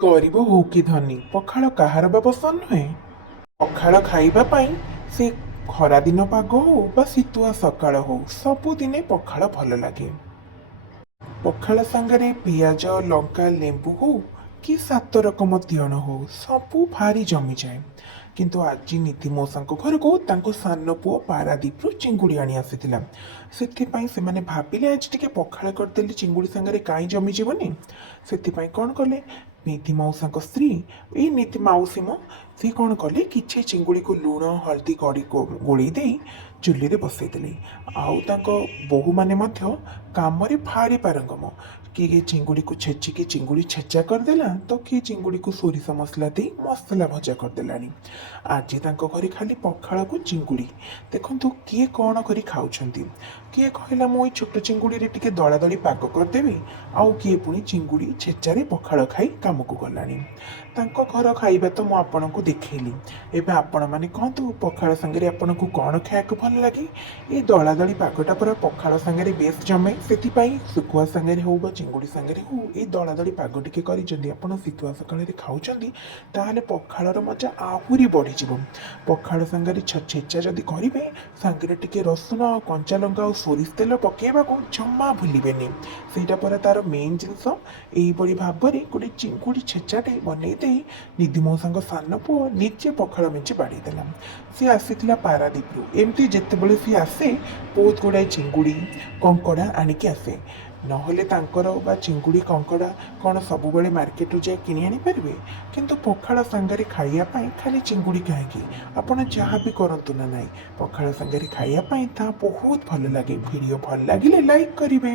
ଗରିବ ହଉ କି ଧନୀ ପଖାଳ କାହାର ବା ପସନ୍ଦ ନୁହେଁ। ପଖାଳ ଖାଇବା ପାଇଁ ସେ ଖରାଦିନ ପାଗ ହଉ ବା ଶୀତୁଆ ସକାଳ ହଉ ସବୁଦିନେ ପଖାଳ ଭଲ ଲାଗେ। ପଖାଳ ସାଙ୍ଗରେ ପିଆଜ ଲଙ୍କା ଲେମ୍ବୁ ହଉ କି 7 ରକମ ତିଅଣ ହଉ ସବୁ ଭାରି ଜମିଯାଏ। କିନ୍ତୁ ଆଜି ନିଧି ମଉସାଙ୍କ ଘରକୁ ତାଙ୍କ ସାନ ପୁଅ ପାରାଦୀପରୁ ଚିଙ୍ଗୁଡ଼ି ଆଣି ଆସିଥିଲା। ସେଥିପାଇଁ ସେମାନେ ଭାବିଲେ ଆଜି ଟିକେ ପଖାଳ କରିଦେଲେ ଚିଙ୍ଗୁଡ଼ି ସାଙ୍ଗରେ କାହିଁ ଜମିଯିବନି। ସେଥିପାଇଁ କ'ଣ କଲେ, ନିଧି ମଉସାଙ୍କ ସ୍ତ୍ରୀ ଏଇ ନିଧି ମାଉସୀ ମ ସିଏ କ'ଣ କଲେ, କିଛି ଚିଙ୍ଗୁଡ଼ିକୁ ଲୁଣ ହଳଦୀ ଗୋଳେଇ ଦେଇ ଚୁଲିରେ ବସେଇଦେଲେ। ଆଉ ତାଙ୍କ ବୋହୂମାନେ ମଧ୍ୟ କାମରେ ଭାରି ପାରଙ୍ଗମ। କିଏ ଚିଙ୍ଗୁଡ଼ିକୁ ଛେଚିକି ଚିଙ୍ଗୁଡ଼ି ଛେଚା କରିଦେଲା ତ କିଏ ଚିଙ୍ଗୁଡ଼ିକୁ ସୋରିଷ ମସଲା ଦେଇ ମସଲା ଭଜା କରିଦେଲାଣି। ଆଜି ତାଙ୍କ ଘରେ ଖାଲି ପଖାଳକୁ ଚିଙ୍ଗୁଡ଼ି। ଦେଖନ୍ତୁ କିଏ କ'ଣ କରି ଖାଉଛନ୍ତି। କିଏ କହିଲା ମୁଁ ଏଇ ଛୋଟ ଚିଙ୍ଗୁଡ଼ିରେ ଟିକେ ଦଳାଦଳି ପାଗ କରିଦେବି, ଆଉ କିଏ ପୁଣି ଚିଙ୍ଗୁଡ଼ି ଛେଚାରେ ପଖାଳ ଖାଇ କାମକୁ ଗଲାଣି। ତାଙ୍କ ଘର ଖାଇବା ତ ମୁଁ ଆପଣଙ୍କୁ ଦେଖେଇଲି। ଏବେ ଆପଣମାନେ କହନ୍ତୁ ପଖାଳ ସାଙ୍ଗରେ ଆପଣଙ୍କୁ କ'ଣ ଖାଇବାକୁ ଭଲ ଲାଗେ। ଏଇ ଦଳାଦଳି ପାଗଟା ପୁରା ପଖାଳ ସାଙ୍ଗରେ ବେଶ ଜମେ। ସେଥିପାଇଁ ଶୁଖୁଆ ସାଙ୍ଗରେ ହଉ ବା ଚିଙ୍ଗୁଡ଼ି ସାଙ୍ଗରେ ହଉ ଏଇ ଦଳାଦଳି ପାଗ ଟିକେ କରି ଯଦି ଆପଣ ଶୀତୁଆ ସକାଳରେ ଖାଉଛନ୍ତି ତାହେଲେ ପଖାଳର ମଜା ଆହୁରି ବଢ଼ିଯିବ। ପଖାଳ ସାଙ୍ଗରେ ଛେଚା ଯଦି କରିବେ, ସାଙ୍ଗରେ ଟିକେ ରସୁଣ କଞ୍ଚା ଲଙ୍କା ଆଉ ସୋରିଷ ତେଲ ପକେଇବାକୁ ଜମା ଭୁଲିବେନି। ସେଇଟା ପରା ତାର ମେନ୍ ଜିନିଷ। ଏଇଭଳି ଭାବରେ ଗୋଟେ ଚିଙ୍ଗୁଡ଼ି ଛେଚାଟେ ବନେଇ ଦେଇ ନିଧି ମଉସାଙ୍କ ସାନ ପୁଅ ନିଜେ ପଖାଳ ମେଞ୍ଚେ ବାଢ଼ି ଦେଲା। ସିଏ ଆସିଥିଲା ପାରାଦୀପରୁ। ଏମିତି ଯେତେବେଳେ ସିଏ ଆସେ ବହୁତ ଗୁଡ଼ାଏ ଚିଙ୍ଗୁଡ଼ି କଙ୍କଡ଼ା ଆଣିକି ଆସେ। ନହେଲେ ତାଙ୍କର ବା ଚିଙ୍ଗୁଡ଼ି କଙ୍କଡ଼ା କ'ଣ ସବୁବେଳେ ମାର୍କେଟରୁ ଯାଇ କିଣି ଆଣିପାରିବେ। କିନ୍ତୁ ପଖାଳ ସାଙ୍ଗରେ ଖାଇବା ପାଇଁ ଖାଲି ଚିଙ୍ଗୁଡ଼ି କାହିଁକି, ଆପଣ ଯାହା ବି କରନ୍ତୁ ନା ନାହିଁ, ପଖାଳ ସାଙ୍ଗରେ ଖାଇବା ପାଇଁ ତାହା ବହୁତ ଭଲ ଲାଗେ। ଭିଡ଼ିଓ ଭଲ ଲାଗିଲେ ଲାଇକ୍ କରିବେ।